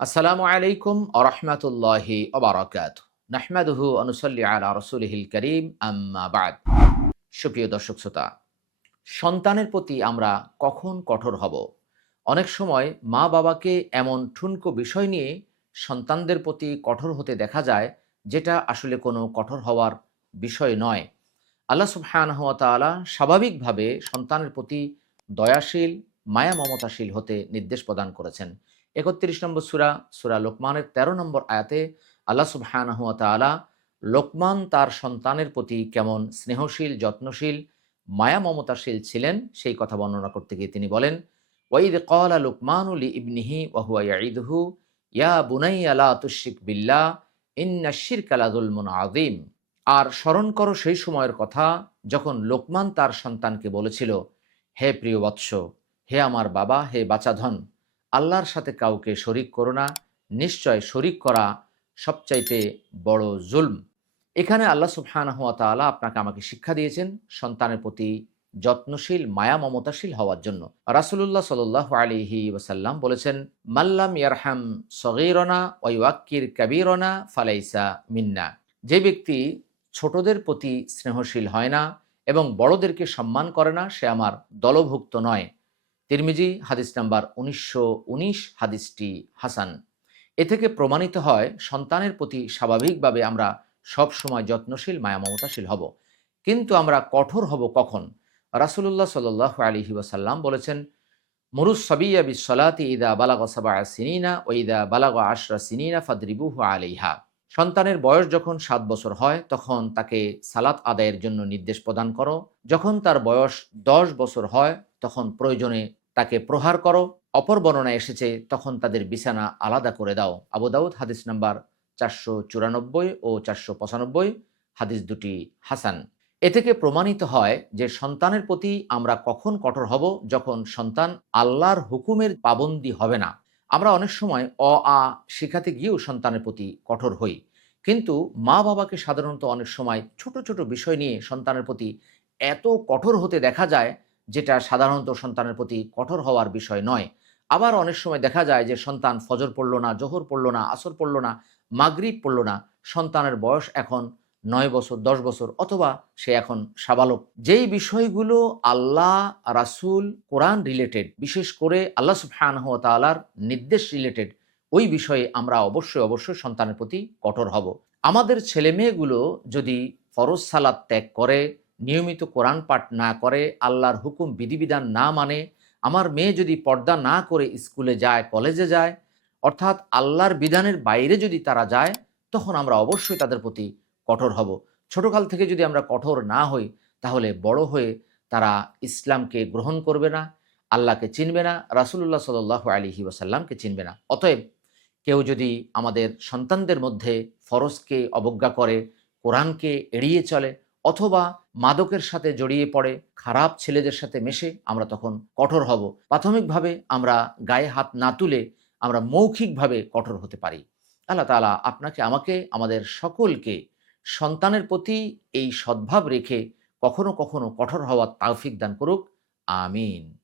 আসসালামু আলাইকুম আরহামতুল্লাহি ওবরাকাত নাহমাদুহু অনুসল্লি আলা রসুলহিল করিম, আম্মা বাদ। সুপ্রিয় দর্শক শ্রোতা, সন্তানের প্রতি আমরা কখন কঠোর হব? অনেক সময় মা বাবাকে এমন ঠুনকো বিষয় নিয়ে সন্তানদের প্রতি কঠোর হতে দেখা যায়, যেটা আসলে কোনো কঠোর হওয়ার বিষয় নয়। আল্লাহ সুবহানাহু ওয়া তাআলা স্বাভাবিকভাবে সন্তানের প্রতি দয়াশীল মায়া মমতাশীল হতে নির্দেশ প্রদান করেছেন। একত্রিশ নম্বর সুরা সুরা লোকমানের ১৩ নম্বর আয়াতে আল্লাহ সুবহানাহু ওয়া তাআলা লোকমান তার সন্তানের প্রতি কেমন স্নেহশীল, যত্নশীল, মায়া মমতাশীল ছিলেন সেই কথা বর্ণনা করতে গিয়ে তিনি বলেন, ওয়াইদ ক্বালা লুকমানু লি ইবনিহি ওয়া হুয়া ইয়াইদুহু ইয়া বুনাইয়া লা তুশরিক বিল্লাহ, ইন্না শিরকা লাযুলমুন আযীম। আর স্মরণ করো সেই সময়ের কথা যখন লোকমান তার সন্তানকে বলেছিল, হে প্রিয় বৎস হে আমার বাবা, হে বাচাধন, আল্লাহর সাথে কাউকে শরিক করো না, নিশ্চয় শরিক করা সবচাইতে বড় জুলম। এখানে আল্লাহ সুবহানাহু ওয়া তাআলা আপনাকে আমাকে শিক্ষা দিয়েছেন সন্তানের প্রতি যত্নশীল, মায়া, মমতাশীল হওয়ার জন্য। রাসূলুল্লাহ সাল্লাল্লাহু আলিহি ওয়াসাল্লাম বলেছেন মাল্লাম ইয়ারহাম সগীরনা ওয়া ইউয়াক্কির কাবীরনা ফালাইসা মিন্না। যে ব্যক্তি ছোটদের প্রতি স্নেহশীল হয় না এবং বড়দেরকে সম্মান করে না, সে আমার দলভুক্ত নয়। তিরমিজি, হাদিস নাম্বার উনিশশো উনিশ, হাদিসটি হাসান। এ থেকে প্রমাণিত হয়, সন্তানের প্রতি স্বাভাবিকভাবে আমরা সব সময় যত্নশীল মায়া মমতাশীল হব। কিন্তু আমরা কঠোর হব কখন? রাসুলুল্লাহ সাল আলিহি ওয়াসাল্লাম বলেছেন, মুরুস সাবিয়া বিসলাতি ইদা বালাগ সাবা সিনিনা ও ইদা বালাগ আশরা সিনিনা ফাদরিবুহু আলাইহা। সন্তানের বয়স যখন সাত বছর হয়, তখন তাকে সালাত আদায়ের জন্য নির্দেশ প্রদান করো। যখন তার বয়স দশ বছর হয়, তখন প্রয়োজনে তাকে প্রহার করো। অপর বর্ণনা এসেছে, তখন তাদের বিছানা আলাদা করে দাও। আবু দাউদ, হাদিস নাম্বার চারশো চুরানব্বই ও চারশো পঁচানব্বই, হাদিস দুটি হাসান। এ থেকে প্রমাণিত হয় যে সন্তানের প্রতি আমরা কখন কঠোর হব যখন সন্তান আল্লাহর হুকুমের পাবন্দি হবে না। আমরা অনেক সময় অ আ শেখাতে গিয়েও সন্তানের প্রতি কঠোর হই। কিন্তু মা বাবাকে সাধারণত অনেক সময় ছোট ছোট বিষয় নিয়ে সন্তানের প্রতি এত কঠোর হতে দেখা যায় যেটা সাধারণত সন্তানের প্রতি কঠোর হওয়ার বিষয় নয়। আবার অনেক সময় দেখা যায় যে সন্তান ফজর পড়ল না, জোহর পড়ল না, আসর পড়ল না, মাগরিব পড়ল না, সন্তানের বয়স এখন নয় বছর, দশ বছর অথবা সে এখন সাবালক। যেই বিষয়গুলো আল্লাহ, রাসুল, কোরআন রিলেটেড বিশেষ করে আল্লাহ সুফহানহ তালার নির্দেশ রিলেটেড ওই বিষয়ে আমরা অবশ্যই অবশ্যই সন্তানের প্রতি কঠোর হব। আমাদের ছেলে মেয়েগুলো যদি ফরজ সালাদ ত্যাগ করে নিয়মিত কোরআন পাঠ না করে, আল্লাহর হুকুম বিধিবিধান না মানে আমার মেয়ে যদি পর্দা না করে স্কুলে যায়, কলেজে যায়, অর্থাৎ আল্লাহর বিধানের বাইরে যদি তারা যায়, তখন আমরা অবশ্যই তাদের প্রতি কঠোর হব। ছোটকাল থেকে যদি আমরা কঠোর না হই, তাহলে বড় হয়ে তারা ইসলামকে গ্রহণ করবে না, আল্লাহকে চিনবে না রাসুল্লাহ সাল আলিহি ওসাল্লামকে চিনবে না। অতএব কেউ যদি আমাদের সন্তানদের মধ্যে ফরজকে অবজ্ঞা করে, কোরআনকে এড়িয়ে চলে, অথবা মাদকের সাথে জড়িয়ে পড়ে, খারাপ ছেলেদের সাথে মেশে আমরা তখন কঠোর হব। প্রাথমিকভাবে আমরা গায়ে হাত না তুলে আমরা মৌখিকভাবে কঠোর হতে পারি। আল্লাহ তালা আপনাকে, আমাকে, আমাদের সকলকে সন্তানের প্রতি এই সদ্ভাব রেখে কখনো কখনো কঠোর হওয়ার তাওফিক দান করুক। আমিন।